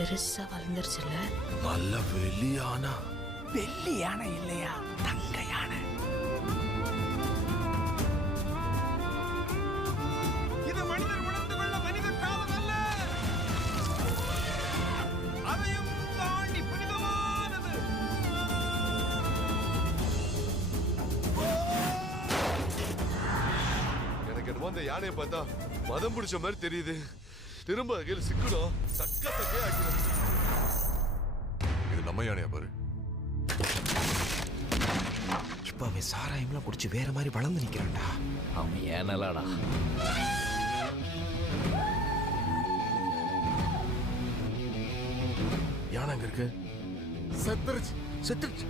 பெருசா வளர்ந்துருச்சுல்ல. நல்ல வெள்ளி யானை. வெள்ளி யானை இல்லையா, தங்க யானை. இது மனிதர் உணர்ந்து கொள்ள மனிதர் காலம் அல்ல, அதையும் தாண்டி புனிதமானது. எனக்கு என்னமோ அந்த யானையை பார்த்தா மதம் பிடிச்ச மாதிரி தெரியுது. திரும்ப கையில் சிக்கணும், சக்கத்தக்கே ஆக்கிடும். இது நம்ம யானையா பாரு. இப்ப அவன் சாராயம்லாம் குடிச்சு வேற மாதிரி வளர்ந்து நிக்கிறான்டா. அவன் ஏனலாடா. யானை அங்க இருக்கு. செத்துருச்சு செத்துருச்சு.